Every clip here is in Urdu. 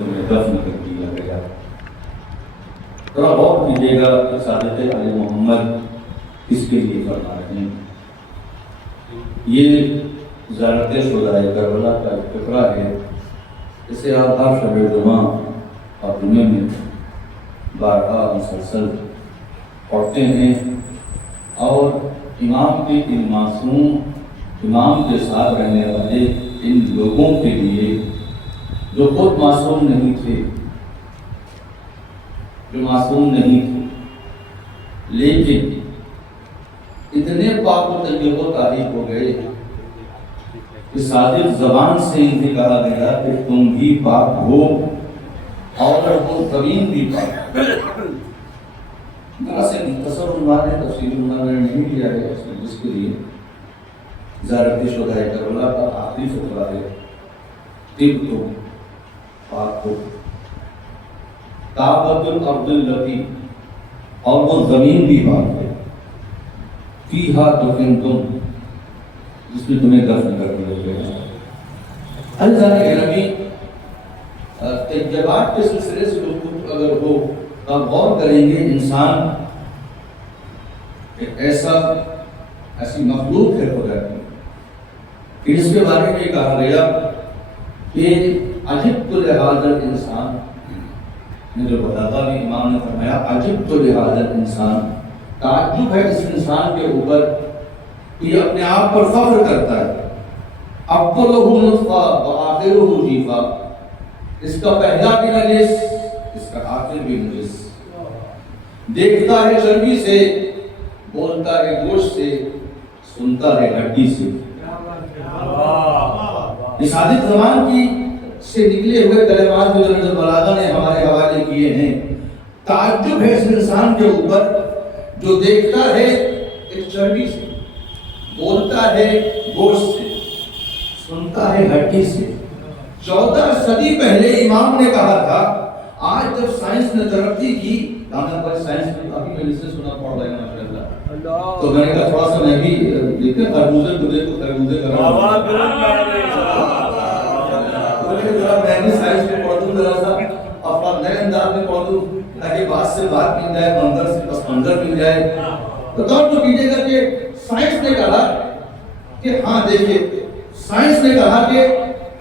میں دفن کر دیا گیا۔ ذرا غور کیجیے گا کہ سعادت علی محمد کس کے لیے فرما رہے ہیں۔ یہ زیارت شہدائے کربلا کا ایک فقرہ ہے، اسے آپ ہر شب جمعہ اور جمعے میں بارہا مسلسل پڑھتے ہیں، اور امام کے ان معصوم امام کے ساتھ رہنے والے ان لوگوں کے لیے جو خود معصوم نہیں تھے، لیکن اتنے پاک و طیب و طاہر ہو گئے کہ صادق زبان سے انہیں کہا گیا کہ تم بھی پاک ہو اور وہ زمین بھی پاک۔ ذرا سے مختصر عنوان ہے، تفصیلی عنوان میں نے نہیں لیا ہے، جس کے لیے زیارت شہدائے کربلا کا آخری فقرہ ہے۔ طب تو پاک ہو، کعبۃ الارض التی، اور وہ زمین بھی پاک ہے، فیہا دفنتم، جس میں تمہیں دفن کر دیا گیا۔ اللہ عالمی طیبات کے سلسلے سے جو اگر ہو آپ غور کریں گے، انسان ایک ایسی مخلوق ہے خدا کی کہ اس کے بارے میں کہا گیا کہ عجبت لہذا الانسان، جو بتاتا بھی امام نے فرمایا عجبت لہذا الانسان، تعجب ہے اس انسان کے اوپر کہ یہ اپنے آپ پر فخر کرتا ہے۔ اولہ نطفہ وآخرہ جیفہ، اس کا پہلا بھی نجس، اس کا آخر بھی نجس، دیکھتا ہے چربی سے، بولتا ہے گوشت سے، سنتا ہے ہڈی سے۔ یہ صادق زمان کی سے نکلے ہوئے کلمات جو نظر بلاغہ نے ہمارے حوالے کیے ہیں۔ تعجب ہے اس انسان کے اوپر جو دیکھتا ہے ایک چربی سے، بولتا ہے گوشت سے، سنتا ہے ہڈی سے۔ 14 صدی پہلے امام نے کہا تھا، آج جب سائنس نے ترقی کی، دانا پر سائنس میں کافی میں نے سنا پڑھ رہے ہیں ماشاءاللہ، تو میں نے کہا تھوڑا سا میں بھی دیکھتے خربوزے کو دیکھو، خربوزے کا میں بھی سائنس میں پڑھ دوں، ذرا سا افراد نئے انداز میں پڑھ دوں تاکہ بات سے بات مل جائے، منظر سے پس منظر مل جائے۔ تو غور تو کیجیے گا کہ سائنس نے کہا کہ ہاں دیکھیے، سائنس نے کہا کہ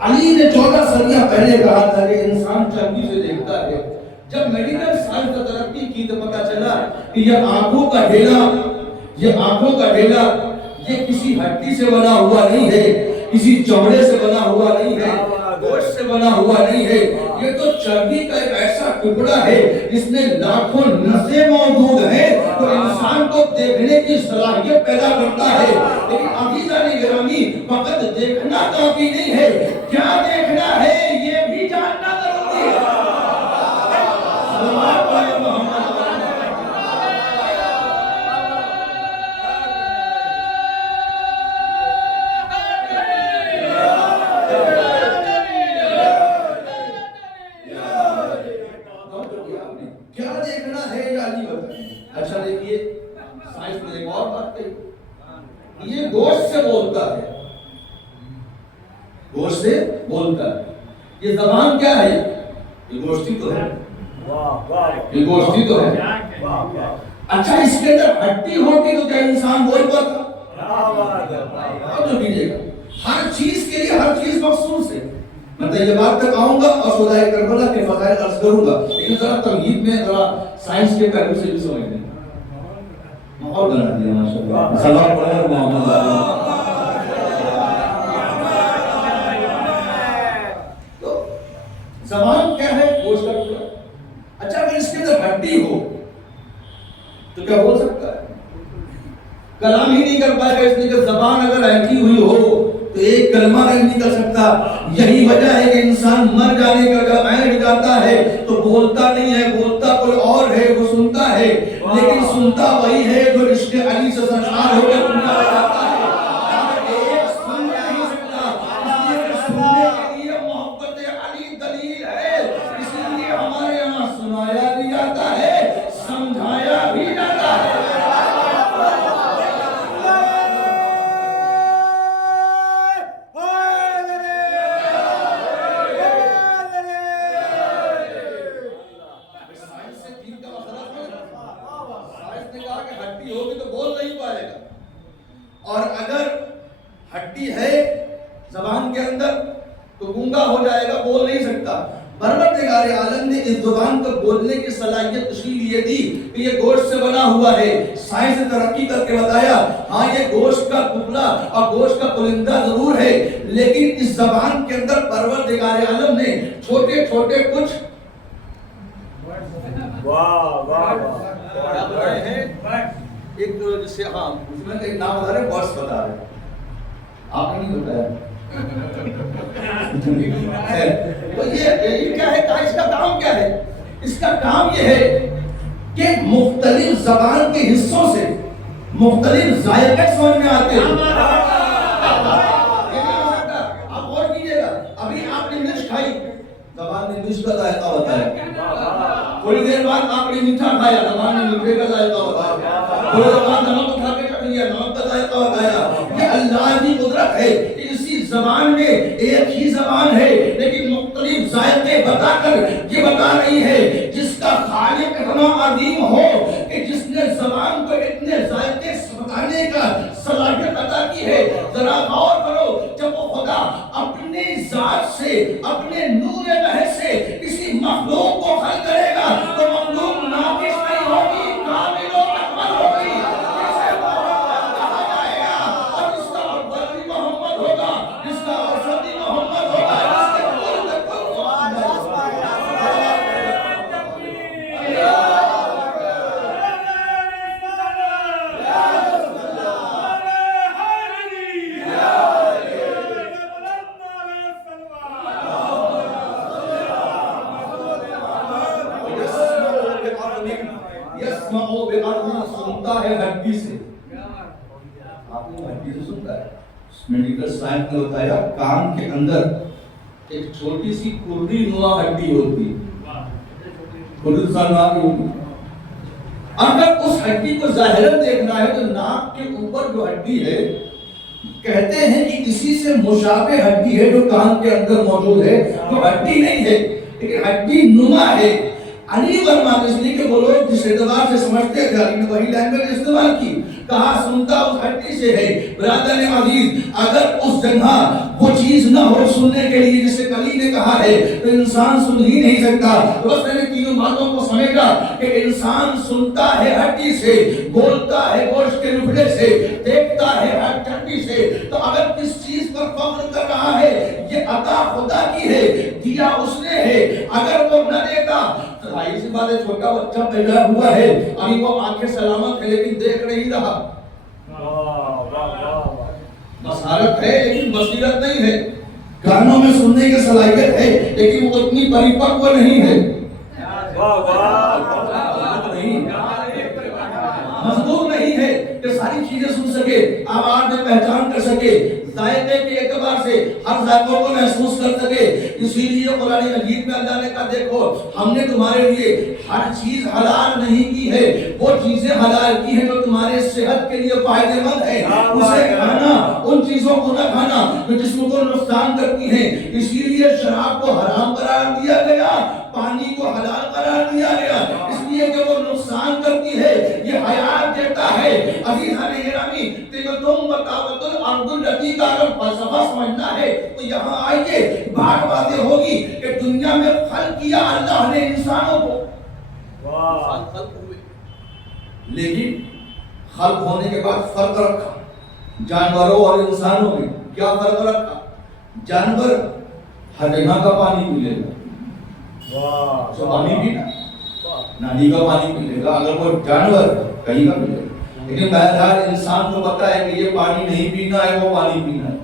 علی نے 14 صدیاں پہلے کہا تھا کہ انسان چربی سے دیکھتا ہے۔ جب میڈیکل سائنس نے ترقی کی تو پتہ چلا کہ یہ آنکھوں کا ڈھیلا یہ کسی ہڈی سے بنا ہوا نہیں ہے، کسی چمڑے سے بنا ہوا نہیں ہے، گوشت سے بنا ہوا نہیں ہے، یہ تو چربی کا ایک ایسا ٹکڑا ہے جس میں لاکھوں نسیں موجود ہیں، تو انسان کو دیکھنے کی صلاحیت پیدا کرتا ہے۔ لیکن عزیزان گرامی، فقط دیکھنا کافی نہیں ہے، کیا دیکھنا ہے یہ بھی جاننا ضروری ہے۔ اچھا دیکھیے، سائنس نے ایک اور بات کہی، یہ گوشت سے بولتا ہے، گوشت سے بولتا ہے۔ یہ زبان کیا ہے؟ یہ گوشتی تو ہے، یہ گوشتی تو ہے۔ اچھا اس کے اندر ہڈی ہوتی تو کیا انسان بول پاتا؟ جو کیجیے گا، ہر چیز کے لیے ہر چیز مخصوص ہے۔ میں طیبات تک آؤں گا اور شہدائے کربلا کے فضائل عرض کروں گا، لیکن ذرا تمہید میں ذرا سائنس کے پہلو سے بھی سمجھ لیں۔ ماحول بنا دیا ماشاءاللہ، سلام پڑھیں محمد تو زبان کیا ہے؟ گوشت کا ٹکڑا۔ اچھا اگر اس کے اندر ہڈی ہو تو کیا بول سکتا ہے؟ کلام ہی نہیں کر پائے گا، اس لیے کہ زبان اگر اینٹھی ہوئی ہو تو ایک کلمہ نہیں نکل سکتا۔ یہی وجہ ہے کہ انسان مر جانے کا جب اینٹ جاتا ہے تو بولتا نہیں ہے، بولتا کوئی اور ہے، وہ سنتا ہے، لیکن سنتا وہی ہے جو عشق علی سے سرشار ہو کر سنتا جاتا ہے۔ ایک سن نہیں سکتا، اس لیے کہ سننے کے لیے محبت علی دلیل ہے، اس لیے ہمارے یہاں سنایا بھی جاتا ہے، سمجھایا بھی جاتا ہے۔ پروردگار عالم نے اس زبان کو بولنے کی صلاحیت اس لیے دی کہ یہ گوشت سے بنا ہوا ہے. سائنس نے ترقی کر کے بتایا ہاں یہ گوشت کا ٹکڑا اور گوشت کا پرندہ ضرور ہے، لیکن اس زبان کے اندر پروردگار عالم نے چھوٹے چھوٹے کچھ ایک جسے ہاں اس میں ایک نام بتا رہے ورڈز بتا رہے آپ نے نہیں بتایا. تو یہ کیا ہے، اس کا کام کیا ہے؟ اس کا کام یہ ہے کہ مختلف زبان کے حصوں سے مختلف ذائقے سمجھ میں آتے ہیں. آپ غور کیجیے گا، ابھی آپ نے مرچ کھائی، زبان نے مرچ کا ذائقہ بتایا. تھوڑی دیر بعد آپ نے میٹھا کھایا، زبان نے میٹھے کا ذائقہ بتایا. تھوڑی دیر بعد نمک اٹھا کے چکھ لیا، نمک کا ذائقہ بتایا. یہ اللہ کی قدرت ہے کہ اسی زبان میں ایک ہی زبان ہے لیکن مختلف ذائقے بتا کر یہ بتا رہی ہے جس کا خالق اتنا عظیم ہو کہ جس نے زبان کو اتنے ذائقے بتانے کا صلاحیت عطا کی ہے. ذرا غور کرو، جب وہ خدا اپنے ذات سے اپنے نور بحث سے کسی مخلوق کو خلق کرے گا تو مخلوق ناقص نہیں ہوگی، کامل و اکمل ہوگی. جسے محمد کہا جائے گا اور جس کا اول بھی محمد ہوگا، جس کا اوسط بھی محمد ہوگا، جس کے کل میں کل محمد ہوگا. یسمعو بِقَلْبِهِ سنتا ہے ہڈی سے. آپ نے ہڈی سے سنتا ہے. میڈیکل سائنس نے بتایا کان کے اندر ایک چھوٹی سی کھرری نما ہڈی ہوتی ہے، کھرری سانوا کی ہوتی. اگر اس ہڈی کو ظاہراً دیکھنا ہے تو ناک کے اوپر جو ہڈی ہے کہتے ہیں کہ کسی سے مشابہ ہڈی ہے جو کان کے اندر موجود ہے، جو ہڈی نہیں ہے لیکن ہڈی نما ہے. علی فرماتے اس لیے کہ وہ لوگ جس اعتبار سے سمجھتے تھے، علی نے وہی لینگویج استعمال کی، کہا سنتا اس ہڈی سے ہے. برادر عزیز، اگر اس جگہ وہ چیز نہ ہو سننے کے لیے جسے علی نے کہا ہے تو انسان سن ہی نہیں سکتا. تو بس میں نے تینوں باتوں کو سمجھا کہ انسان سنتا ہے ہڈی سے، بولتا ہے گوشت کے رفڑے سے، دیکھتا ہے ہر ہڈی سے. تو اگر کس چیز پر فخر کر رہا ہے یہ عطا خدا کی ہے، دیا اس نے ہے. اگر وہ نہ دیتا ظاہر سی بات ہے، چھوٹا بچہ پیدا ہوا ہے، ابھی وہ آنکھیں سلامت ہے لیکن دیکھ نہیں رہا. بصارت ہے لیکن بصیرت نہیں ہے. کانوں میں سننے کی صلاحیت ہے لیکن وہ اتنی پریپکو نہیں ہے، مضبوط نہیں ہے کہ ساری چیزیں سن سکے، آواز میں پہچان کر سکے، ذائقے کے اعتبار سے ہر ذائقوں کو محسوس کر سکے. اسی لیے قرآن مجید میں اللہ نے کہا دیکھو ہم نے تمہارے لیے ہر چیز حلال نہیں کی ہے، وہ چیزیں حلال کی ہیں جو تمہارے صحت کے لیے فائدہ مند ہیں، اسے کھانا، ان چیزوں کو نہ کھانا جو جسم کو نقصان کرتی ہیں. اسی لیے شراب کو حرام قرار دیا گیا، پانی کو حلال قرار دیا گیا، اس لیے کہ وہ نقصان کرتی ہے، یہ حیات دیتا ہے. عزیزان گرامی، تم بتاوت الارض التي کا اگر فلسفہ سمجھنا ہے تو یہاں آئیے، بات واضح ہوگی کہ دنیا میں خلق کیا اللہ نے انسانوں کو. انسان خلق ہوئے لیکن خلق ہونے کے بعد فرق رکھا جانوروں اور انسانوں میں. کیا فرق رکھا؟ جانور ہر جگہ کا پانی پی لے گا، جو پانی پینا نالی کا پانی پی لے گا اگر وہ جانور کہیں کا پی لے گا. لیکن بہرحال انسان کو پتا ہے کہ یہ پانی نہیں پینا ہے، وہ پانی پینا ہے.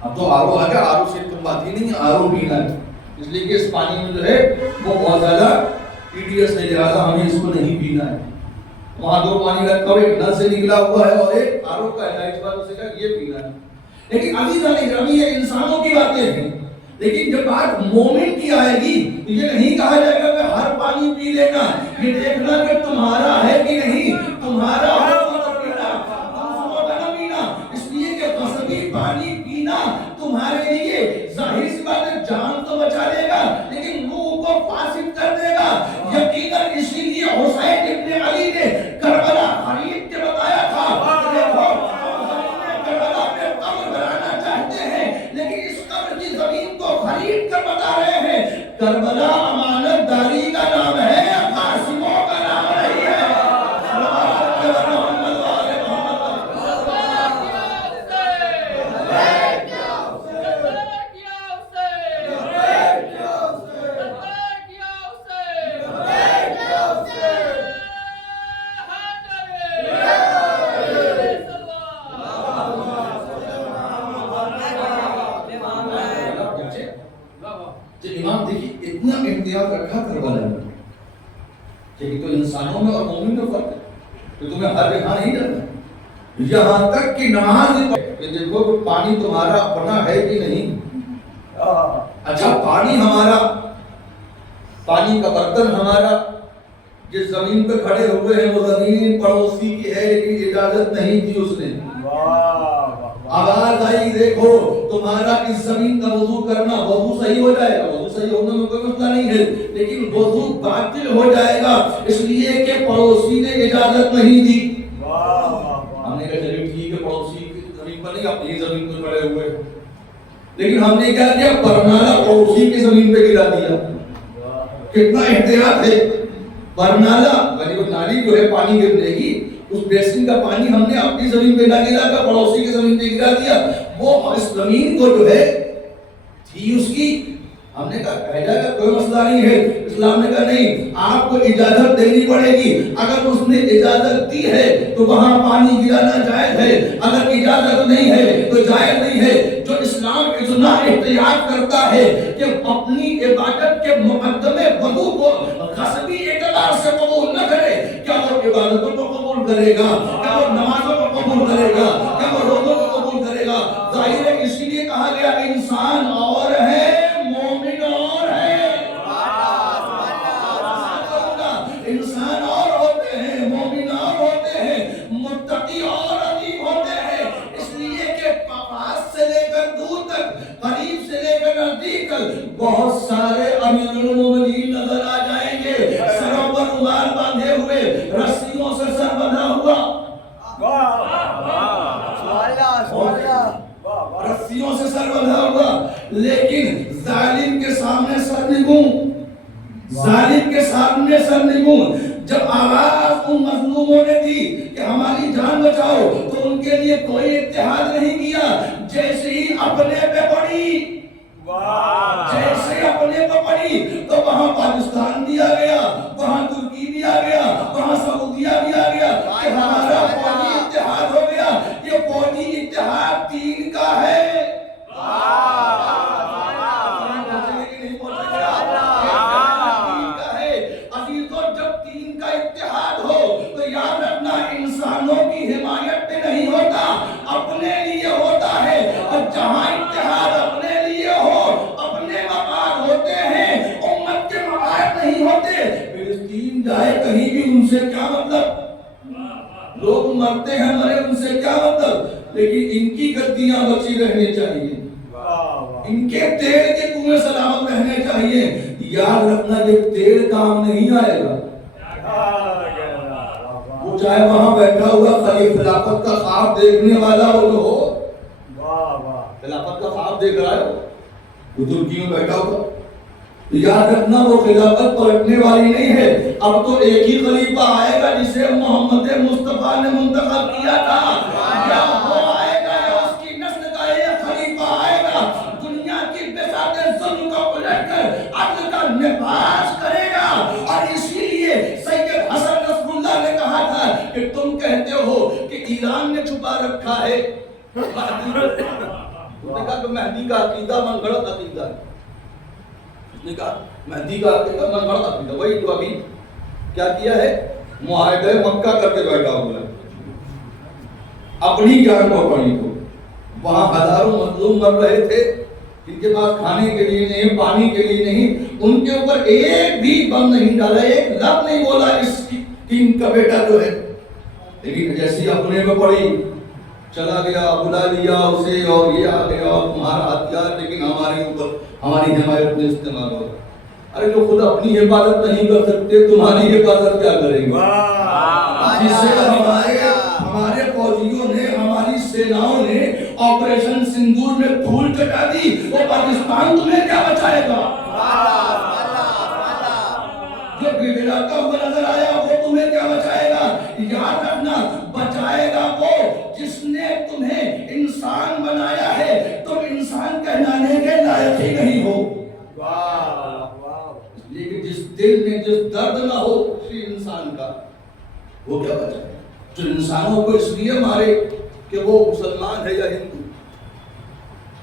اب تو آرو آ گیا، آرو سے تم بات ہی نہیں، آرو پینا ہے. اس لیے کہ اس پانی میں جو ہے وہ بہت زیادہ TDS ہے، لہٰذا ہمیں اس کو نہیں پینا ہے. وہاں دو پانی رکھا ہوا، ایک نل سے نکلا ہوا ہے اور ایک آرو کا ہے، اس بات سے کہا یہ پینا ہے. لیکن عزیزان گرامی یہ انسانوں کی باتیں ہیں، لیکن جب بات مومن کی آئے گی تو یہ نہیں کہا جائے گا کہ ہر پانی پی لینا، یہ دیکھنا کہ تمہارا ہے کہ نہیں، تمہارا ہو تو پینا، دوسروں کا نہ پینا. اس لیے کہ غصبی پانی پینا تمہارے لیے ظاہر سی بات ہے جان تو بچا لے گا لیکن روح کو فاسد کر دے گا. یقیناً اسی لیے حسین ابن علی نے کربلا خرید کے بتایا تھا کہ دیکھو کربلا میں قبر بنانا چاہتے ہیں لیکن اس قبر کی زمین کو خرید کر بتا رہے ہیں کربلا امانت داری کا نام ہے، قاسموں کا نام نہیں ہے۔ امام دیکھیے اتنا امتیاز رکھا کربلا میں کہ تو انسانوں میں اور مومن میں فرق ہے کہ تمہیں ہر جگہ نہیں ڈرنا، یہاں تک کہ نماز کہ دیکھو کہ پانی تمہارا اپنا ہے کہ نہیں۔ اچھا پانی ہمارا، پانی کا برتن ہمارا، جس زمین پہ کھڑے ہوئے ہیں وہ زمین پڑوسی کی ہے لیکن اجازت نہیں دی اس نے، آواز آئی دیکھو تمہارا اس زمین کا وضو کرنا، وضو صحیح ہو جائے گا، وضو صحیح ہونے میں کوئی مسئلہ نہیں ہے، لیکن وضو باطل ہو جائے گا اس لیے کہ پڑوسی نے اجازت نہیں دی۔ ہم نے کہا چلیے ٹھیک ہے پڑوسی کی زمین پر نہیں، اپنی زمین پر کھڑے ہوئے، لیکن ہم نے کیا کیا، برنالہ پڑوسی کی زمین پہ گرا دیا۔ کتنا احتیاط ہے، برنالہ یعنی وہ نالی جو ہے پانی گرنے کی، اس بیسن کا پانی ہم نے اپنی زمین پہ نہ گرا کر پڑوسی کی زمین پہ گرا دیا۔ وہ اس زمین کو جو ہے تھی اس کی، ہم نے کہا کہہ جائے گا کوئی مسئلہ نہیں ہے، اسلام نے کہا نہیں آپ کو اجازت دینی پڑے گی، اگر اس نے اجازت دی ہے تو وہاں پانی گرانا جائز ہے، اگر اجازت نہیں ہے تو جائز نہیں ہے۔ جو اسلام اتنا احتیاط کرتا ہے کہ اپنی عبادت کے مقدمے وضو کو غصبی اعتبار سے قبول نہ کرے، کیا وہ عبادتوں کو قبول کرے گا، کیا وہ نمازوں کو قبول کرے گا، کیا وہ روزوں کو قبول کرے گا؟ ظاہر ہے اسی لیے کہا گیا انسان اور ہے مومن اور ہے، انسان اور ہوتے ہیں، مومن اور ہوتے ہیں، متقی اور عظیم ہوتے ہیں، اس لیے کہ پاس سے لے کر دور تک، قریب سے لے کر نزدیک تک بہت سارے امیر المومنین نظر آ جائیں گے، سروں پر رومال باندھے ہوئے، رسیوں سے سر بندھا ہوا، رسیوں سے سر بندھا ہوا، لیکن ظالم کے سامنے سر نگوں، ظالم کے سامنے سر نگوں۔ جب آواز ان مظلوموں نے دی کہ ہماری جان بچاؤ تو ان کے لیے کوئی اتحاد نہیں کیا، جیسے ہی اپنے پہ پڑی، جیسے اپنے پہ پڑی تو وہاں پاکستان بھی آ گیا، وہاں ترکی بھی آ گیا، وہاں سعودیہ بھی آ گیا کہ ہمارا فوجی اتحاد ہو گیا۔ یہ فوجی اتحاد دین کا ہے، انسانوں کی حمایت پہ نہیں ہوتا، اپنے لیے ہوتا ہے، اور جہاں اتحاد اپنے لیے ہو، اپنے مفاد ہوتے ہیں، امت کے مفاد نہیں ہوتے۔ فلسطین جائے کہیں بھی ان سے کیا مطلب، لوگ مرتے ہیں مرے ان سے کیا مطلب، لیکن ان کی گدیاں بچی رہنی چاہیے، ان کے تیل کے کنویں سلامت رہنے چاہیے۔ یاد رکھنا یہ تیل کام نہیں آئے گا، چاہے وہاں بیٹھا ہوا خلافت کا خواب دیکھنے والا وہ جو ہو، خلافت کا خواب دیکھ رہا ہے وہ ترکی میں بیٹھا ہوا، یاد رکھنا وہ خلافت پلٹنے والی نہیں ہے۔ اب تو ایک ہی خلیفہ آئے گا جسے محمد مصطفیٰ نے منتخب کیا تھا، یا وہ آئے گا یا اس کی نسل کا ایک خلیفہ آئے گا، دنیا کی بساط ظلم کو پلٹ کر عدل کا نفاذ کرے گا۔ اور اسی لیے سید حسن نے کہا تھا کہ تم کہتے ہو کہ ایران نے چھپا رکھا ہے مہدی کو، انہوں نے کہا کہ مہدی کا عقیدہ من گھڑت عقیدہ ہے، اس نے کہا مہدی کا عقیدہ من گھڑت عقیدہ، وہی جو ابھی کیا کیا ہے، معاہدہ مکہ کر کے بیٹھا ہوا ہے، اپنی جان کو پڑی کو، وہاں ہزاروں مظلوم مر رہے تھے جن کے پاس کھانے کے لیے نہیں، پانی کے لیے نہیں، ان کے اوپر ایک بھی بم نہیں ڈالا، ایک لفظ نہیں بولا اس تین کا بیٹا جو ہے، لیکن جیسی اپنے میں پڑی چلا گیا، بلا لیا اسے اور یہ آ گیا اور تمہارا ہتھیار، لیکن ہمارے اوپر ہماری حمایت میں استعمال ہو۔ ارے جو خود اپنی حفاظت نہیں کر سکتے تمہاری حفاظت کیا کریں گے؟ جس سے ہمارے فوجیوں نے، ہماری سیناؤں نے آپریشن سندور میں دھول چٹا دی، وہ پاکستان تمہیں کیا بچائے گا؟ دل میں جس درد نہ ہو کسی انسان کا، وہ کیا وجہ ہے جو انسانوں کو اس لیے مارے کہ وہ مسلمان ہے یا ہندو؟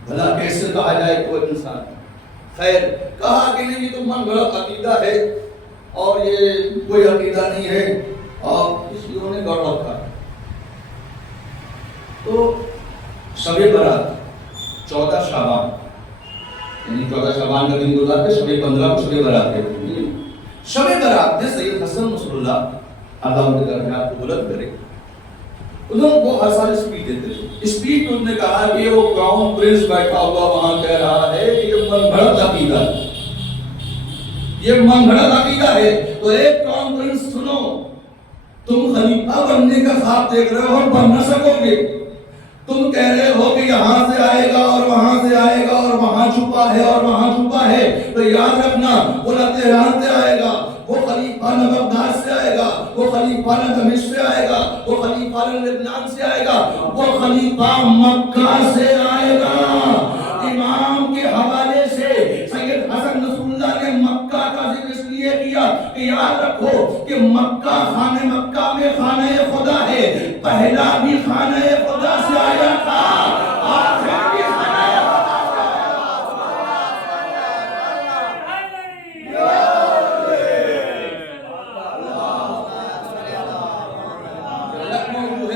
بھلا کیسے کہا جائے کوئی انسان؟ خیر، کہا کہ نہیں یہ تو من گھڑت عقیدہ ہے اور یہ کوئی عقیدہ نہیں ہے اور کسی نے گڑ رکھا۔ تو شب برات 14 شعبان، یعنی 14 شعبان کا دن گزار کے شب 15 کو شب برات ہے۔ شب برات میں سید حسن نصر اللہ اللہ ان کے درجات کو بلند کرے، انہوں کو ہر سال اسپیچ دیتے تھے۔ اسپیچ میں انہوں نے کہا کہ وہ کراؤن پرنس بیٹھا ہوا وہاں کہہ رہا ہے کہ یہ من گھڑت عقیدہ ہے، یہ من گھڑت عقیدہ ہے۔ تو ایک کراؤن پرنس سنو، تم خلیفہ بننے کا خواب دیکھ رہے ہو اور بن نہ سکو گے، تم کہہ رہے ہو کہ یہاں سے آئے گا اور وہاں سے آئے گا اور وہاں چھپا ہے اور وہاں چھپا ہے، تو یاد رکھنا وہ نہ تہران سے آئے گا، وہ خلیفہ نہ بغداد سے آئے گا، وہ خلیفہ نہ دمشق سے آئے گا، وہ خلیفہ نہ لبنان سے آئے گا، وہ خلیفہ مکہ سے آئے گا۔ امام کے حوالے سے سید حسن نصر اللہ نے مکہ کا ذکر اس لیے کیا کہ یاد رکھو کہ مکہ خانہ مکہ میں خانہ خدا ہے، پہلا بھی خانہ خدا سے آیا تھا، آخر بھی خانہ خدا سے آیا۔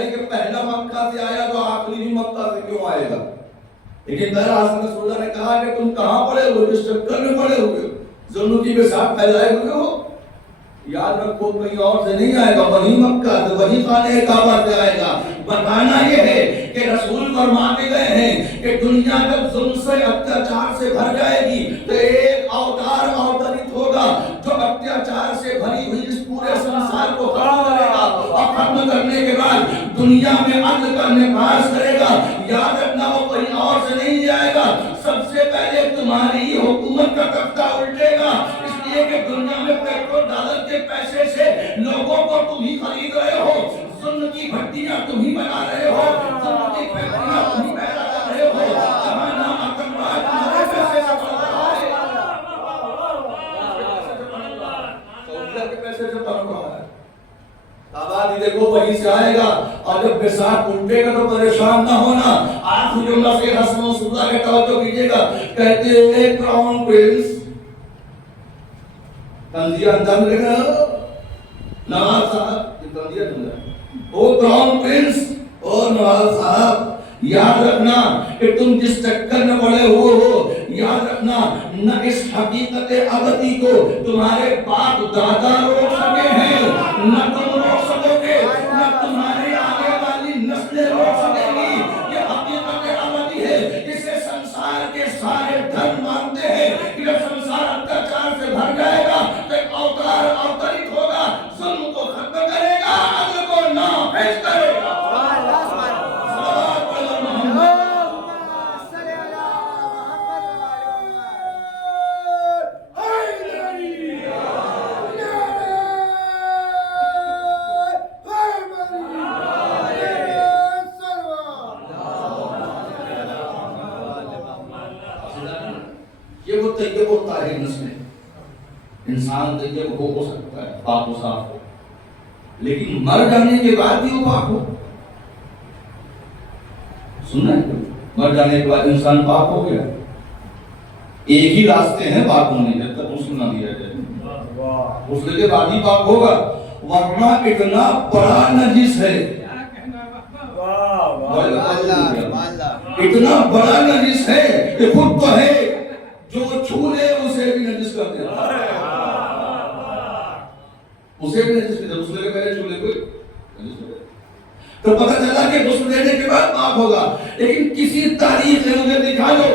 کہ پہلا مکہ سے آیا تو آخری بھی مکہ سے کیوں آئے گا؟ لیکن بہرحال حسن نصر اللہ نے کہا کہ تم کہاں پڑے ہو، جس چکر میں پڑے ہوئے ظلمتی کے ساتھ پھیلائے ہوئے ہو، یاد رکھو کہیں اور سے نہیں آئے گا، وہی مکہ سے وہی خانہ کعبہ سے آئے گا۔ بتانا یہ ہے کہ رسول فرماتے گئے ہیں کہ دنیا جب ظلم سے اتیاچار سے بھر جائے گی تو ایک اوتار اوترت ہوگا جو اتیاچار سے بھری ہوئی اس پورے سنسار کو ختم کرے گا، اور ختم کرنے کے بعد دنیا میں عدل کا نفاذ کرے گا۔ یاد رکھنا وہ کہیں اور سے نہیں جائے گا، سب سے پہلے تمہاری حکومت کا تختہ الٹے گا، اس لیے کہ دنیا میں پیٹرول ڈالر کے پیسے سے لوگوں کو تم ہی خرید رہے ہو، ظلم کی بھٹیاں تم ہی بنا رہے ہو، ظلم کی فیکٹریاں تم ہی پیدا کر رہے ہو، جہاں نام آتنکواد تمہارے پیسے سے بڑھ رہا ہے، سعودیہ کے پیسے سے بڑھ رہا ہے۔ آبادی دیکھو وہیں سے آئے گا، اور جب بیساکھ الٹے گا تو پریشان نہ ہونا۔ آخری جملہ سے حسن نصر اللہ کے توجہ کیجیے گا، کہتے ہیں کراؤن پرنس تنزیہ اندر ملے گا نواز صاحب، یہ تنزیہ جملہ، او کراؤن پرنس اور نواز صاحب، یاد رکھنا کہ تم جس چکر میں پڑے ہو، یاد رکھنا نہ اس حقیقت ابدی کو تمہارے باپ دادا روک سکے ہیں، نہ تم روک سکو گے، نہ تمہاری آنے والی نسلیں روک سکیں گی۔ یہ حقیقت ابدی ہے، اسے سنسار کے سارے دھرم مانتے ہیں کہ جب سنسار اتیاچار سے بھر جائے گا تو ایک اوتار اوترت ہوگا، ظلم کو ختم کرے گا، عدل کو نافذ کرے گا۔ یہ وہ طیب و طاہر نسل ہے، انسان طیب ہو سکتا ہے، پاک و صاف ہو، لیکن مر جانے کے بعد بھی وہ پاک ہو۔ سننا ہے، مر جانے کے بعد انسان پاک ہو گیا۔ ایک ہی راستے ہیں پاک ہونے، جب تک غسل نہ دیا جائے، غسل کے بعد ہی پاک ہوگا، ورنہ اتنا بڑا نجس ہے، اتنا بڑا نجس ہے کہ خود تو ہے جو چھو لے اسے بھی نجس کر دیتا ہے، اسے بھی نجس کر دیتا ہے، غسل کے پہلے چھو لے کوئی نجس کر دیتا ہے، تو پتہ چلا کہ غسل دینے کے بعد پاک ہوگا۔ لیکن کسی تاریخ میں مجھے دکھا دو،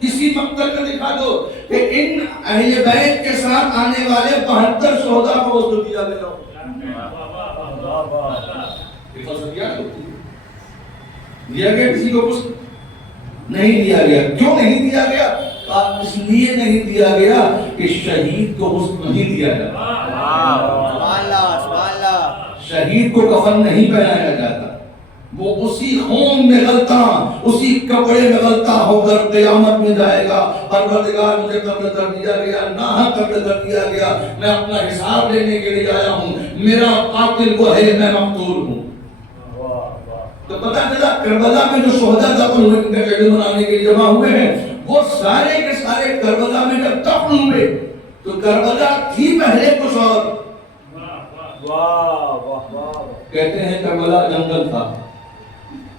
کسی مقتل میں دکھا دو کہ ان اہل بیت کے ساتھ آنے والے 72 شہداء کو غسل دیا گیا ہو۔ دیا گیا کسی کو غسل؟ نہیں دیا گیا۔ کیوں نہیں دیا گیا؟ اس لیے نہیں دیا گیا کہ شہید کو غسل نہیں دیا جاتا، شہید کو کفن نہیں پہنایا جاتا، وہ اسی خون میں غلطا، اسی کپڑے میں غلطا ہو کر قیامت میں جائے گا، پروردگار مجھے قتل کر دیا گیا، ناحق قتل کر دیا گیا، میں اپنا حساب لینے کے لیے آیا ہوں، میرا قاتل وہ ہے، میں مقتول ہوں۔ تو پتہ چلا کربلا میں جو شہداء دفن ہوئے، ان کا شہید منانے کے لیے جمع ہوئے ہیں، وہ سارے کے سارے کربلا میں جب دفن ہوئے تو کربلا تھی پہلے کچھ اور۔ کہتے ہیں کربلا جنگل تھا،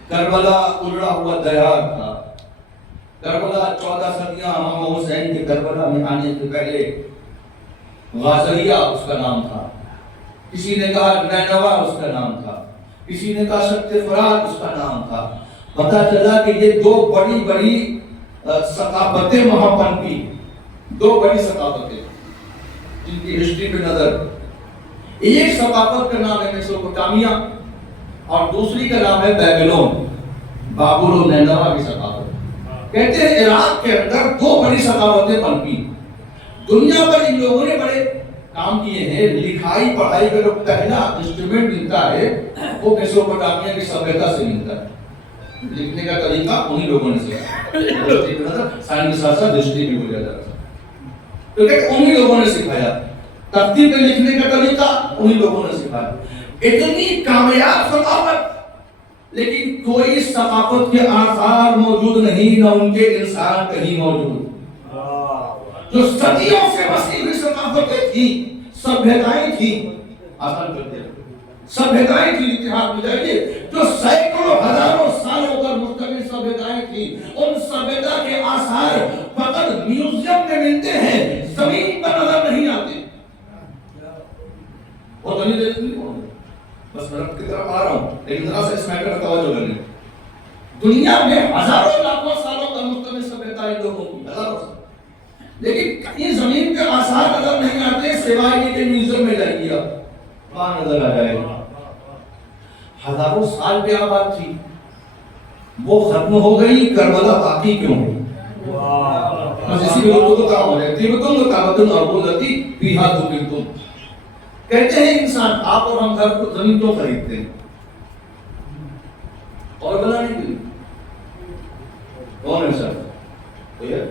کربلا اجڑا ہوا دیار تھا، کربلا 14 صدیاں امام حسین کے کربلا میں آنے سے پہلے غازریہ اس کا نام تھا، کسی نے کہا نینوا اس کا نام تھا، کسی نے کہا شق فرات اس کا نام تھا۔ پتہ چلا کہ یہ دو بڑی بڑی ثقافتیں وہاں پنپی، دو بڑی ثقافتیں جن کی ہسٹری پہ نظر، ایک ثقافت کا نام ہے میسوپوٹامیہ اور دوسری کا نام ہے بیبلون، بابل و نینوا کی ثقافت۔ کہتے ہیں عراق کے اندر دو بڑی ثقافتیں پنپی، دنیا پر ان لوگوں نے بڑے کام کیے ہیں، لکھائی پڑھائی کا جو پہلا انسٹرومنٹ ملتا ہے وہ میسوپوٹامیہ کی سبھیتا سے ملتا ہے، لکھنے کا طریقہ انہی لوگوں نے سکھایا، سائنس کے ساتھ ساتھ ہسٹری بھی ہو جاتا ہے، تو کہ انہی لوگوں نے سکھایا، تختی پہ لکھنے کا طریقہ انہی لوگوں نے سکھایا۔ اتنی کامیاب ثقافت، لیکن کوئی ثقافت کے آثار موجود نہیں، نہ ان کے انسان کہیں موجود۔ جو صدیوں سے بسی ہوئی ثقافتیں تھیں، سبھیتائیں تھیں، آسان کرتے ہیں، سبھیتائیں تھیں، اتحاد میں جائیے، جو سینکڑوں ہزاروں سالوں پر مستقل سبھیتائیں تھیں، ان سبھیتا کے آثار فقط میوزیم میں ملتے ہیں، زمین پر نظر نہیں آتے۔ بہت نہیں دیکھتے نہیں، بس میں رب کی طرف آ رہا ہوں، لیکن ذرا سا اس میٹر پر توجہ کریں۔ دنیا میں ہزاروں لاکھوں سالوں کا مستقل سبھیتائیں لوگوں کی، ہزاروں سال، لیکن کہیں زمین کے آثار نظر نہیں آتے، سوائے یہ کہ میوزیم میں جائیے آپ، وہاں نظر آ جائے گا۔ ہزاروں سال پہ آباد تھی، وہ ختم ہو گئی، کربلا باقی کیوں ہوئی؟ بس اسی میں لوگوں کو کام ہو جائے، تیبتن و کابتن اربولتی فیہا دکلتم۔ کہتے ہیں انسان، آپ اور ہم گھر کو زمین کیوں خریدتے ہیں؟ اور بنانے کے لیے۔ کون ہے سر؟ کوئی ہے؟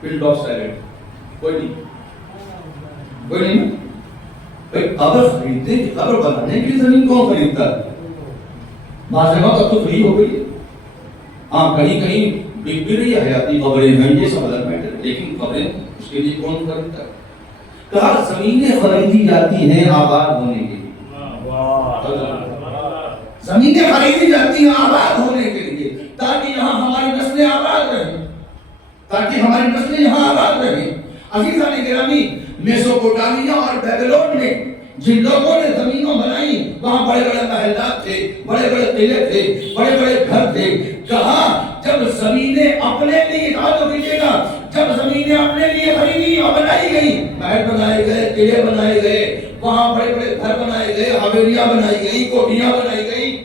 فیلڈ آف سائلنٹ کوئی نہیں، کوئی نہیں۔ بھائی قبر خریدتے ہیں، قبر بنانے کی زمین کون خریدتا ہے؟ بعض جگہ اب تو فری ہو گئی ہے، ہاں کہیں کہیں بک بھی رہی ہے، حیاتی قبریں ہیں، یہ سب الگ میٹر، لیکن قبریں اس کے لیے کون خریدتا ہے؟ کہا زمینیں خریدی جاتی ہیں آباد ہونے کے لیے، زمینیں خریدی جاتی ہیں آباد ہونے کے لیے، تاکہ یہاں ہماری نسلیں آباد رہیں، تاکہ ہماری نسلیں یہاں آباد رہیں۔ عزیزان گرامی، میسوپوٹامیہ اور بیبلون میں جن لوگوں نے زمینوں بنائی، وہاں بڑے بڑے محلات تھے، بڑے بڑے قلعے تھے، بڑے بڑے گھر تھے۔ کہا جب زمینیں اپنے لیے، توجہ کیجیے گا، جب زمینیں اپنے لیے خریدی اور بنائی گئی، محل بنائے گئے، قلعے بنائے گئے، وہاں بڑے بڑے گھر بنائے گئے، حویلیاں بنائی گئی، کوٹھیاں بنائی گئی،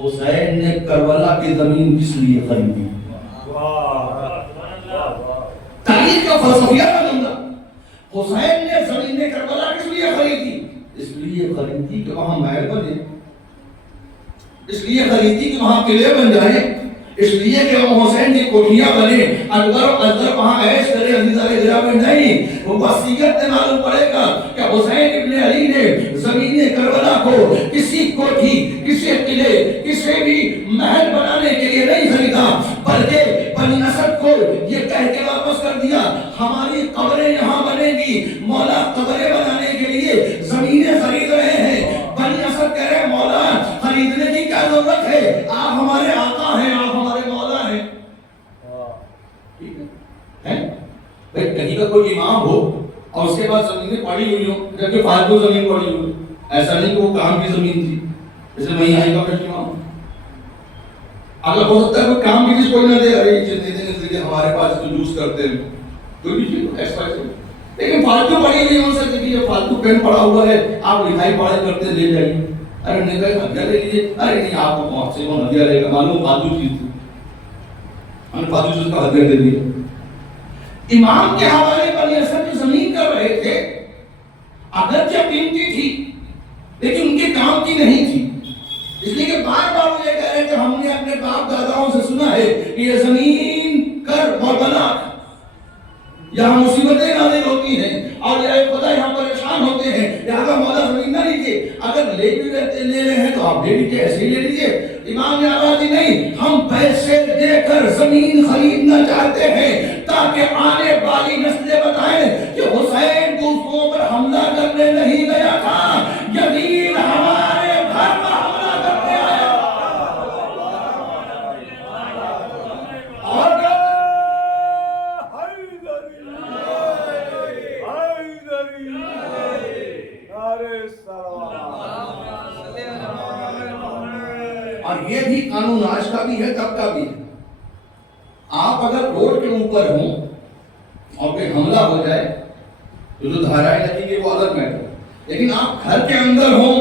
حسین نے کربلا کی زمین کس لیے خریدی؟ تاریخ کا فلسفیہ بننا، حسین نے زمین کربلا کس لیے خریدی؟ اس لیے خریدی کہ وہاں محل بنے، اس لیے خریدی کہ وہاں قلعے بن جائیں، اس لیے کہ وہ حسین کی کوٹھیاں بنے، اکبر و اصغر وہاں عیش کرے۔ عزیزان گرامی نہیں، وہ وصیت سے معلوم پڑے گا کہ حسین ابن علی نے زمین کربلا کو کسی کوٹھی، کسی قلعے، کسی بھی محل بنانے کے لیے نہیں خریدا، بلکہ بنی اسد کو یہ کہہ کے واپس کر دیا ہماری قبریں یہاں بنے گی، مولا قبریں بنانے کے لیے زمینیں خرید رہے ہیں۔ بنی اسد کہہ رہے مولا خریدنے کی کیا ضرورت ہے، آپ ہمارے آقا ہیں، آپ ہمارے مولا ہیں۔ بھائی کہیں کا کوئی امام ہو اور اس کے بعد زمینیں پڑی ہوئی ہوں، جبکہ فالتو زمین پڑی ہوئی، ایسا نہیں کہ وہ کام کی زمین تھی، جیسے میں آئی کا پہلی امام، اگر ہو سکتا ہے کوئی کام کی چیز کوئی نہ دے، ارے یہ چیز دے دیں اس لیے ہمارے پاس تو یوز کرتے ہیں، کوئی بھی چیز ایکسپائر، لیکن فالتو پڑی ہوئی ہو سکتی ہے، یہ فالتو پین پڑا ہوا ہے، آپ لکھائی پڑھائی کرتے لے جائیے، ارے نہیں کہیں ہدیہ لے لیجیے، ارے نہیں آپ کو پہنچ سے کون ہدیہ لے گا، معلوم فالتو چیز تھی، ہم نے فالتو چیز کا ہدیہ دے دیا۔ امام کے حوالے پر یہ سب زمین کر رہے تھے، اگرچہ قیمتی تھی لیکن ان کے کام کی نہیں تھی، ہے کہ یہ زمین کر اور بنا، یہاں مصیبتیں نازل ہوتی ہیں اور یہ خدا یہاں پریشان ہوتے ہیں، لہذا مولا زمین نہ لیجیے، اگر لے رہے ہیں تو آپ لے لیجیے، ایسے ہی لے لیجیے۔ امام نے آواز دی نہیں، ہم پیسے دے کر زمین خریدنا چاہتے ہیں تاکہ آنے والی نسلیں بتائیں کہ حسین دوسروں پر حملہ کرنے نہیں گیا تھا، یزید ہمارے گھر پر حملہ کرنے آیا۔ اور یہ بھی قانون آج کا بھی ہے، تب کا بھی ہے۔ آپ اگر روڈ کے اوپر ہوں اور کوئی حملہ ہو جائے تو جو دھارائیں لگیں گے وہ الگ میٹر، لیکن آپ گھر کے اندر ہوں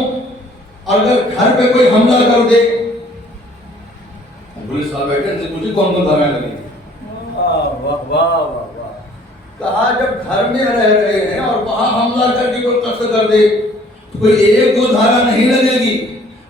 اور اگر گھر پہ کوئی حملہ کر دے، پولیس صاحب بیٹھے ان سے پوچھے کون کون دھارائیں لگیں گی؟ کہا جب گھر میں رہ رہے ہیں اور وہاں حملہ کر کے کوئی قصد کر دے تو کوئی ایک دو دھارا نہیں لگے گی،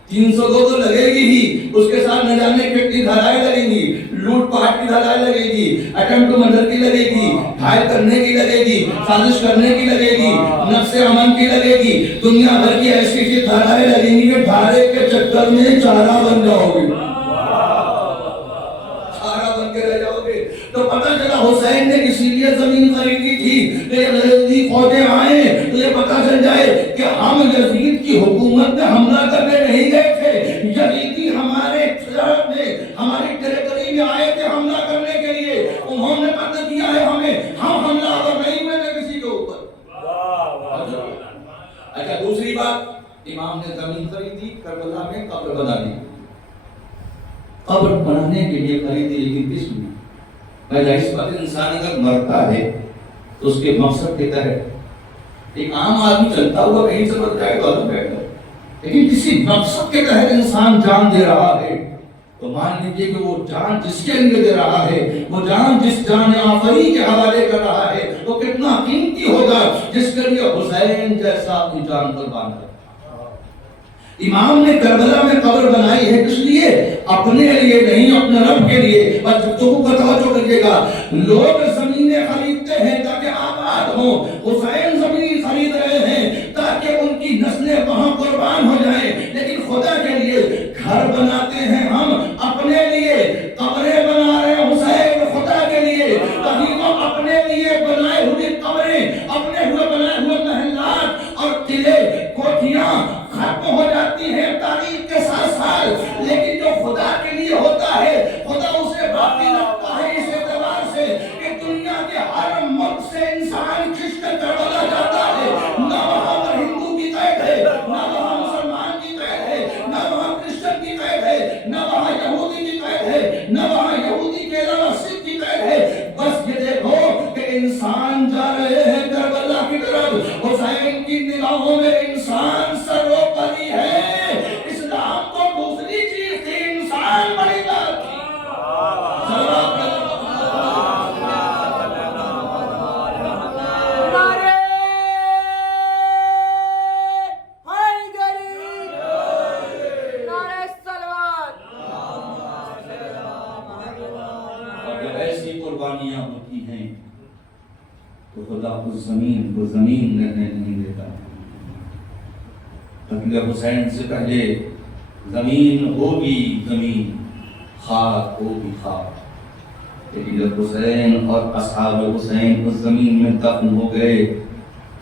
302 تو لگے گی ہی، اس کے ساتھ نہ جانے کتنی دھارائیں لگیں گی، لوٹ پاٹ کی دھارائیں لگے گی، اٹمپٹ ٹو مرڈر کی لگے گی، گھائل کرنے کی لگے گی، سازش کرنے کی لگے گی، نفس امن کی لگے گی، دنیا بھر کی ایسی ایسی دھارائیں لگیں گی کہ دھارے کے چکر میں چارہ بن جاؤ گے، چارہ بن کے رہ جاؤ گے۔ تو پتہ چلا حسین نے اسی لیے زمین خریدی تھی کہ یزید فوجیں آئیں تو یہ پتہ چل جائے کہ ہم یزید کی حکومت میں حملہ کرنے نہیں گئے تھے، یزیدی ہمارے طرف میں ہماری ٹیریٹری میں آئے تھے حملہ کرنے کے لیے، انہوں نے پتہ دیا ہے ہمیں، ہم حملہ آور نہیں ہوئے تھے کسی کے اوپر۔ اچھا دوسری بات، امام نے زمین خریدی، کربلا میں قبر بنا دی، قبر بنانے کے لیے خریدی، لیکن کس میں؟ اس وقت انسان اگر مرتا ہے تو اس کے مقصد کے تحت ایک عام آدمی چلتا ہوا کہیں سے مر جائے تو الگ بیٹھا، لیکن کسی مقصد کے تحت انسان جان دے رہا ہے تو مان لیجیے کہ وہ جان جس کے لیے دے رہا ہے، وہ جان جس جان آفری کے حوالے کر رہا ہے، وہ کتنا قیمتی ہوگا جس کے لیے حسین جیسا اپنی جان قربان کرتا۔ امام نے کربلا میں قبر بنائی ہے اس لیے اپنے لیے نہیں، اپنے رب کے لیے۔ بس تو توجہ کریے گا، لوگ زمینیں خریدتے ہیں تاکہ آباد ہوں، حسین زمین خرید رہے ہیں تاکہ ان کی نسلیں وہاں قربان ہو جائیں، لیکن خدا کے لیے گھر بناتے ہیں ہم، اپنے لیے قبریں بنا رہے ہیں حسین خدا کے لیے، تبھی وہ اپنے لیے بنائے ہوئے قبریں، اپنے ہوئے بنائے ہوئے محلات اور قلعے کوٹھیاں ختم ہو جاتی ہیں تاریخ کے ساتھ ساتھ، لیکن جو خدا کے لیے ہوتا ہے خدا اسے باقی رکھتا ہے، اس اعتبار سے کہ دنیا کے ہر ملک سے انسان کھنچ کر کربلا جاتا ہے، نہ وہاں پر ہندو کی قید ہے، نہ وہاں مسلمان کی قید ہے، نہ وہاں کرسچن کی قید ہے، نہ وہاں یہودی کی قید ہے، نہ وہاں یہودی کے علاوہ سکھ کی قید ہے۔ بس یہ دیکھو کہ انسان جا رہے ہیں کربلا کی طرف، حسین کی نگاہوں میں انسان سروپری ہے، اسلام تو دوسری چیز تھی، انسان بڑی بات تھی۔ جب ایسی قربانیاں ہوتی ہیں تو خدا اس زمین کو زمین رہنے نہیں دیتا۔ حضرت حسین سے پہلے زمین ہوگی زمین، خاک ہوگی خاک، لیکن جب حسین اور اصحاب حسین اس زمین میں دفن ہو گئے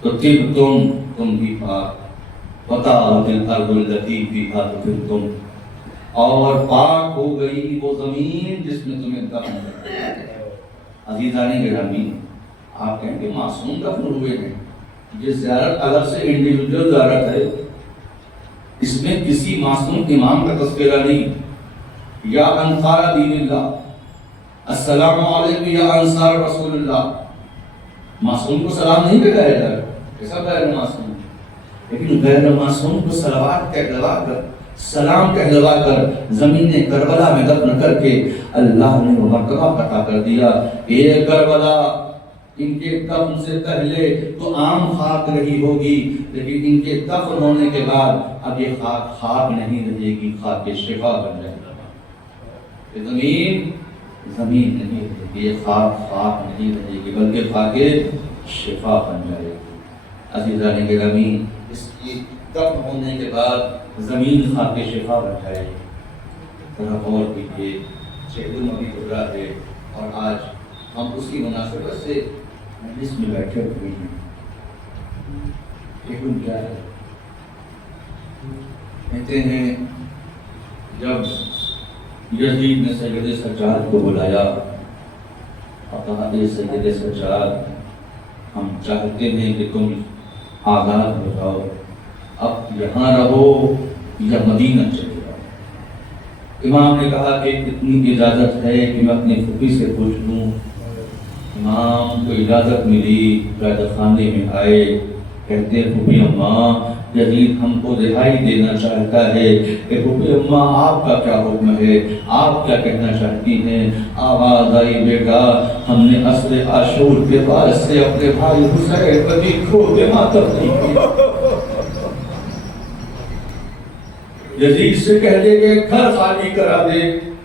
تو تم بھی پاک، وطارت الارض التي فيها دفنتم، اور پاک ہو گئی وہ زمین جس میں تمہیں دفن کیا گیا۔ عزیزان گرامی، آپ کہیں کہ معصوم دفن ہوئے ہیں، یہ زیارت الگ سے انڈیویجول زیارت ہے، اس میں کسی معصوم امام کا تذکرہ نہیں۔ یا انصار دین اللہ، السلام علیکم یا انصار رسول اللہ، معصوم کو سلام نہیں کہا جائے، ایسا غیر معصوم، لیکن غیر معصوم کو صلوات کہلوا کر، سلام کہلوا کر زمین کربلا میں دفن کر کے اللہ نے وہ مرتبہ عطا کر دیا کہ یہ کربلا ان کے دفن سے پہلے تو عام خاک رہی ہوگی، لیکن ان کے دفن ہونے کے بعد اب یہ خاک خاک نہیں رہے گی، خاک شفا بن جائے گی۔ زمین زمین نہیں رہے گی، یہ خاک خاک نہیں رہے گی، بلکہ خاک شفا بن جائے گی۔ عزیزان گرامی، اس کی دفن ہونے کے بعد زمین خاک شفا بن جائے گی۔ ذرا غور کیجیے، شہید النبی گزرا ہے اور آج ہم اسی مناسبت سے مجلس میں بیٹھے ہوئے ہیں۔ لیکن کیا ہے، کہتے ہیں جب یزید نے سید سجاد کو بلایا اور کہا کہ سید سجاد ہم چاہتے ہیں کہ تم آزاد ہو جاؤ، اب یہاں رہو یا مدینہ چلے جاؤ۔ امام نے کہا کہ اتنی اجازت ہے کہ میں اپنی پھوپھی سے پوچھ لوں۔ امام کو اجازت ملی، قید خانے میں آئے، کہتے ہیں پھوپھی اماں یزید ہم کو رہائی دینا چاہتا ہے، کہ پھوپھی اماں آپ کا کیا حکم ہے، آپ کیا کہنا چاہتی ہیں؟ آواز آئی بیٹا ہم نے عصر عاشور کے بعد سے اپنے بھائی حسین کبھی کھو کے ماتم نہیں کیا۔ یزید سے کہہ دے کہ گھر خالی کرا دے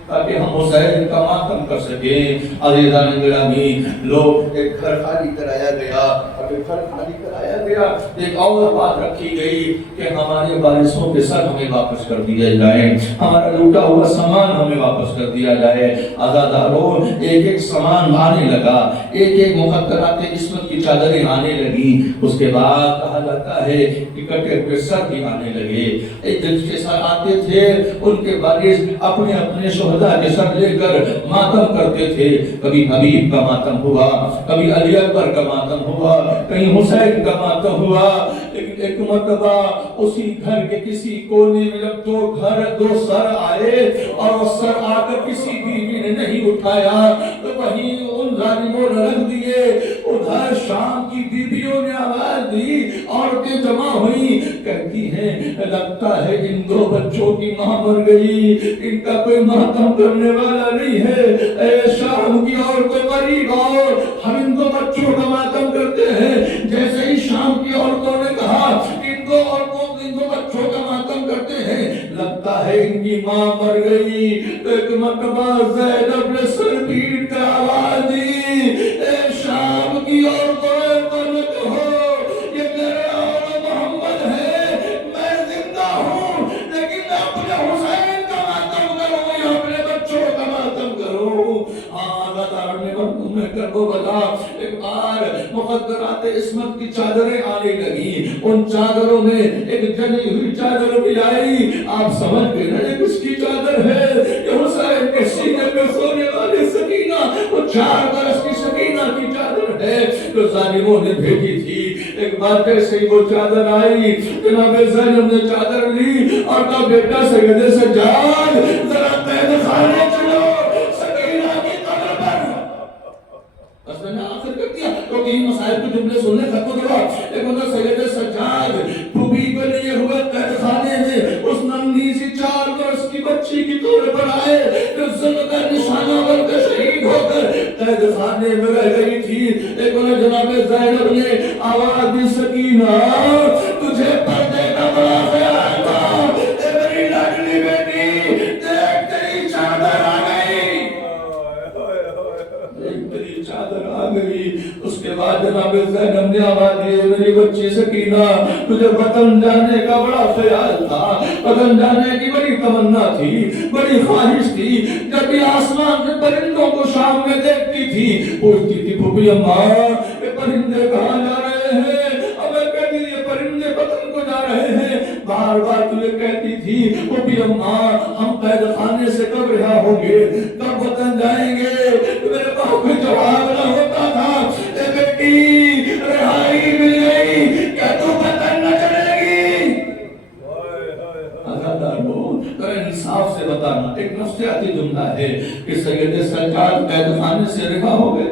تاکہ ہم حسین کا ماتم کر سکیں۔ عزیزان گرامی، لوگ ایک گھر خالی کرایا گیا، اور ایک گھر خالی کرایا گیا ایک اور بات رکھی گئی کہ ہمارے وارثوں کے سر ہمیں واپس کر دیا جائے، ہمارا لوٹا ہوا سامان ہمیں واپس کر دیا جائے۔ عزاداروں، ایک ایک سامان آنے لگا، ایک ایک مقدرات عصمت کی چادریں آنے لگی۔ اس کے بعد کہا جاتا ہے کہ کٹے ہوئے سر بھی آنے لگے۔ ایک جس کے سر آتے تھے ان کے وارث اپنے اپنے شہداء کے سر لے کر ماتم کرتے تھے۔ کبھی حبیب کا ماتم ہوا، کبھی علی اکبر کا ماتم ہوا، کہیں حسین کا ماتم ہوا۔ لیکن ایک مرتبہ اسی گھر کے کسی کونے میں جب دو سر آئے اور وہ سر آ کر کسی بیوی نے نہیں اٹھایا تو وہیں ان ظالموں نے رکھ دیے۔ ادھر شام کی بیویوں نے آواز دی، عورتیں جمع ہوئی، کہتی ہیں لگتا ہے ان دو بچوں کی ماں مر گئی، ان کا کوئی ماتم کرنے والا نہیں ہے۔ اے شام کی عورتوں قریب آؤ، ہم ان دو بچوں کا ماتم کرتے ہیں۔ جیسے ہی شام کی عورتوں نے کہا ان دو بچوں کا ماتم کرتے ہیں، لگتا ہے ان کی ماں مر گئی، تو ایک مرتبہ زینب نے سر پیٹ کر آواز دی، اے شام کی عورتوں ایک بار مقدرات عصمت کی چادریں آنے لگی، ان چادروں میں ایک جلی ہوئی چادر بھی آئی۔ آپ سمجھ گئے نا یہ کس کی چادر ہے؟ یہ حسین کے سینے پہ سونے والی سکینہ، وہ 4 برس کی سکینہ کی چادر ہے جو ظالموں نے بھیجی تھی۔ ایک بار جیسے ہی وہ چادر آئی، جناب زینب نے چادر لی اور کہا بیٹا سید سجاد ذرا قید خانے چلو، کیونکہ یہ مسائل کو جملے سننے ختم کرو۔ ایک مطلب سید سجاد پھوپھی کو لیے ہوئے قید خانے میں اس ننھی سی 4 برس کی بچی کی طور پر آئے جو ظلم کا نشانہ بن کر شہید ہو کر قید خانے میں رہ گئی تھی۔ ایک مطلب جناب زینب نے آواز دی، سکینہ تجھے پردے کا بڑا خیال تھا، اے میری لاڈلی بیٹی دیکھ تیری چادر آ گئی، دیکھ تیری چادر آ گئی۔ اس کے بعد جناب زینب نے آواز دی، میری بچی سکینہ تجھے وطن جانے کا بڑا خیال تھا، وطن جانے کی بڑی تمنا تھی، بڑی خواہش تھی۔ جب بھی آسمان سے پرندوں کو شام میں دیکھتی تھی پوچھتی تھی پھوپھی اماں یہ پرندے کہاں جا رہے ہیں؟ اب میں کہتی یہ پرندے وطن کو جا رہے ہیں۔ بار بار تجھے کہتی تھی پھوپھی اماں ہم قید خانے سے کب رہا ہوں گے، کب وطن جائیں گے؟ میرے باپ کو جواب نہ ہوتا تھا، اے بیٹی رہائی مل گئی، کیا تو وطن نہ چلے گی؟ انصاف سے بتانا، ایک نفسیاتی جملہ ہے کہ سید سجاد قید خانے سے رہا ہو گئے،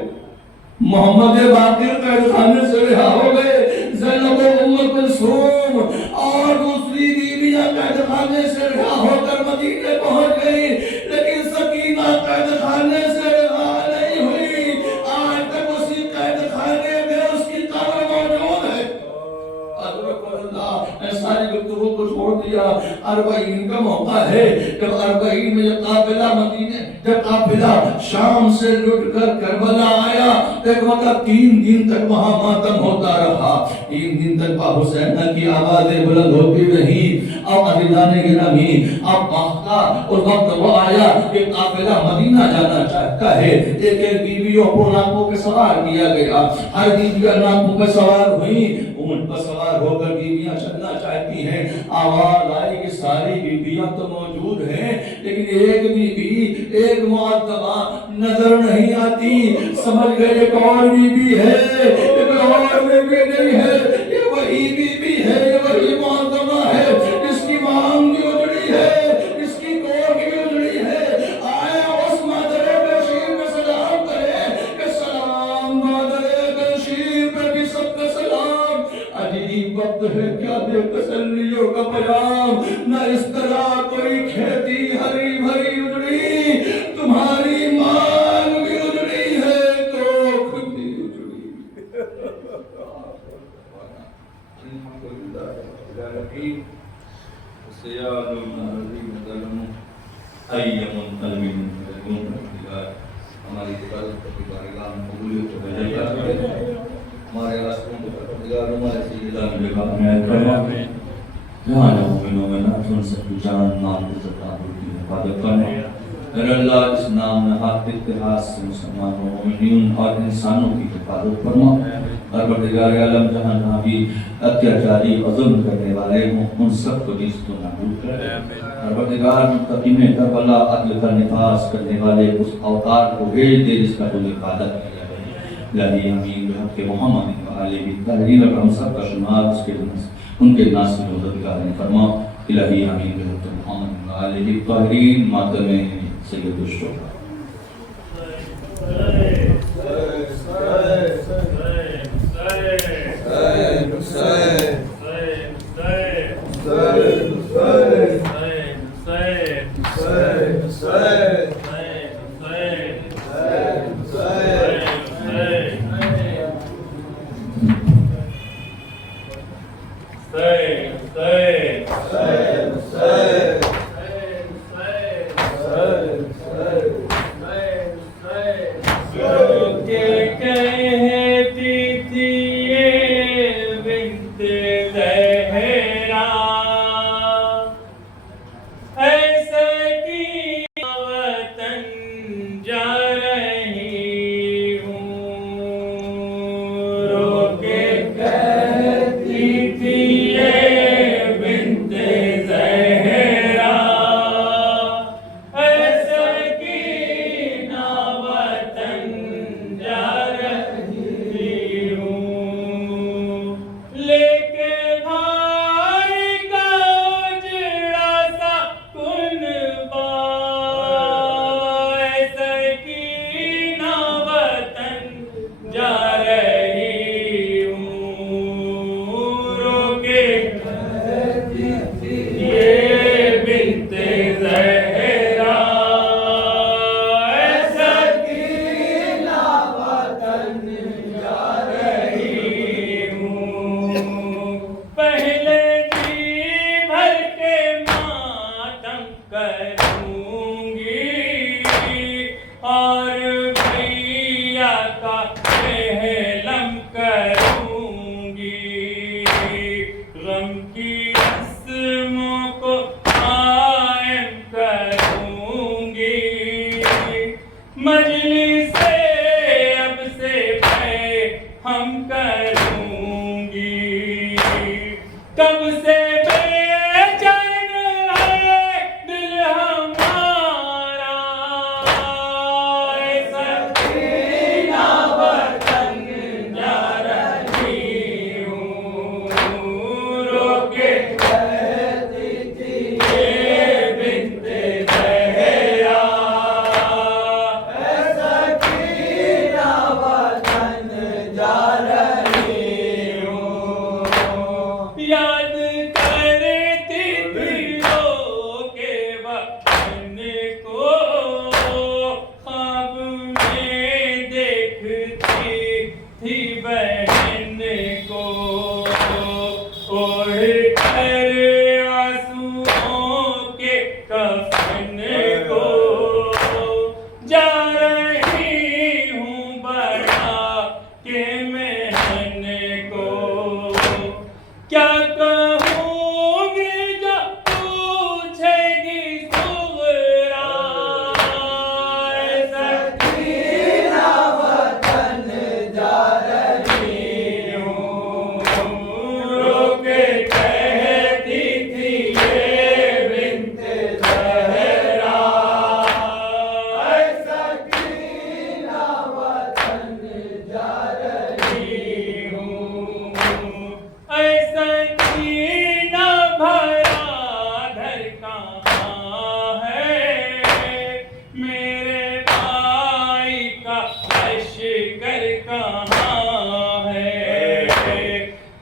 محمد باقر قید خانے سے رہا ہو گئے، زینب و ام کلثوم اور دوسری بیویاں قید خانے سے رہا ہو کر مدینے پہنچ گئی، لیکن سکینہ قید خانے سے رہا نہیں ہوئی۔ آج تک اسی قید خانے میں اس کی قبر موجود ہے۔ حضرت اللہ نے ساری گفتگو کو چھوڑ دیا 40 کا موقع ہے جب 40 میں جب قافلہ شام سے لٹ کر کربلا آیا تو وقت 3 دن تک وہاں ماتم ہوتا رہا. 3 دن تک با حسین کی آوازیں بلند ہوتی رہی. اب عزیزان گرامی اب اس وقت وہ آیا کہ قافلہ مدینہ جانا چاہتا ہے. ایک بیویوں کو ناکوں پہ سوار کیا گیا. ہر بیوی ناکوں پہ سوار ہوئی. اونٹ پر سوار ہو کر بیویاں چلنا چاہتی ہیں. آواز آئی کہ ساری بیویاں تو موجود ہیں لیکن ایک بیوی ایک معتبہ نظر نہیں آتی. سمجھ گئے ایک اور بیوی ہے, ایک اور بیوی نہیں ہے, یہ وہی بیوی ہے, یہ وہی معتبہ ہے. اس کی مانگ بھی اجڑی ہے, اس کی کوکھ بھی اجڑی ہے. آیا اس مادر بشیر میں سلام کرے کہ سلام مادر بشیر پہ بھی سب کا سلام. عجیب وقت ہے کیا دے تسلیوں کا پیام. نہ اس طرح کوئی کھیتی ہری بھری اجڑی, تمہاری مانگ بھی اجڑی ہے, کوکھ بھی اجڑی. ہماری ہمارے راستوں کو پروردگار ہمارے سیدان جہاں مومنوں میں نہ سن سکتی جان مال عزت آبرو کی حفاظت کرنا. اے اللہ اس نام نہاد اتحاد سے مسلمانوں مومنین اور انسانوں کی حفاظت فرما. پروردگار عالم جہاں جہاں بھی اتیاچاری اور ظلم کرنے والے ہوں ان سب کو نیست و نابود کر. پروردگار متقین کربلا عدل کا نفاذ کرنے والے اس اوتار کو بھیج دے جس کا تو حفاظت کیا جائے. الہی امین بحق محمد و آلہ الطاہرین اور ہم سب کا شمار اس کے ان کے ناصر و مددگار فرما. الہی امین بحق محمد و آلہ الطاہرین. ماتم سید الشہداء.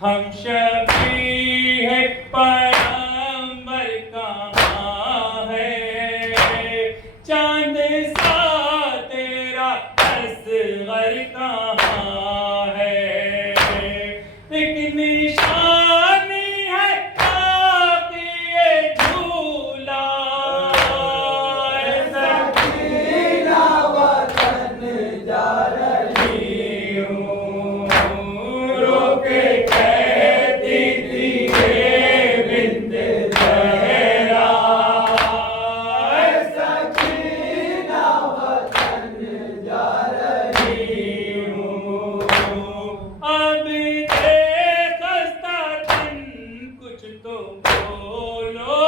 ہم شفیع ہے پیغمبر کہاں ہے، چاند سا تیرا اصغر کہاں ہے، ایک نشانی ہے باقی یہ جھولا، سکینہ وطن جا رہی ہوں، رو کے کہتی تھی یہ بنت زہرا، سکینہ وطن جا رہی ہوں، اب خستہ تن کچھ تو بولو،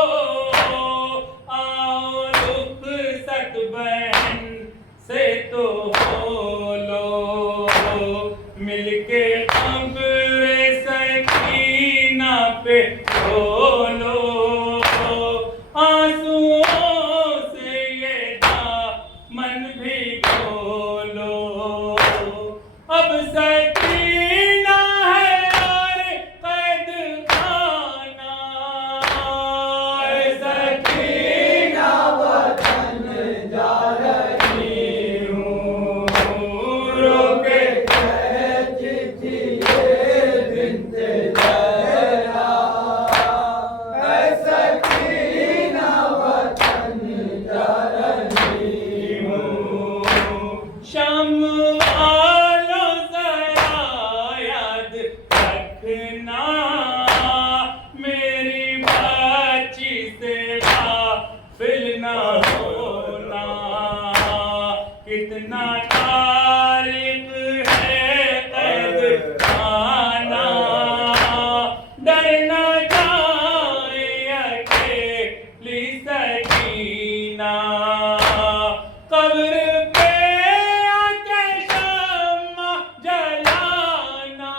آؤ رخصت بہن سے تو ہو لو، مل کے قبر سکینہ پہ رو لو، آنسوؤں سے یہ دامن بھگو لو، اب سکینہ ہے اور قید خانہ، سکینہ وطن جا رہی ہوں، رو کے کہتی تھی یہ بنت زہرا، سکینہ وطن جا رہی ہوں، شام والوں ذرا یاد رکھنا، میری بچی سے غافل نہ ہونا، کتنا تاریخ ہے قید خانہ، ڈر نہ جائے اکیلی سکینہ، قبر پہ آ کے شمع جلانا،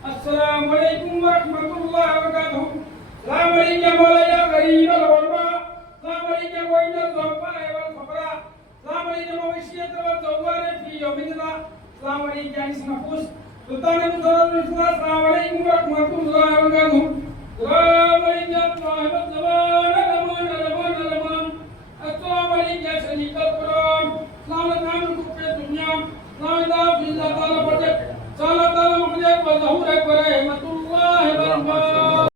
Assalamualaikum warahmatullahi wabarakatuh. Assalamualaikum warahmatullahi wabarakatuh. Assalamualaikum warahmatullahi wabarakatuh. Assalamualaikum warahmatullahi wabarakatuh. Assalamualaikum Assalamualaikum warahmatullahi wabarakatuh. Assalamualaikum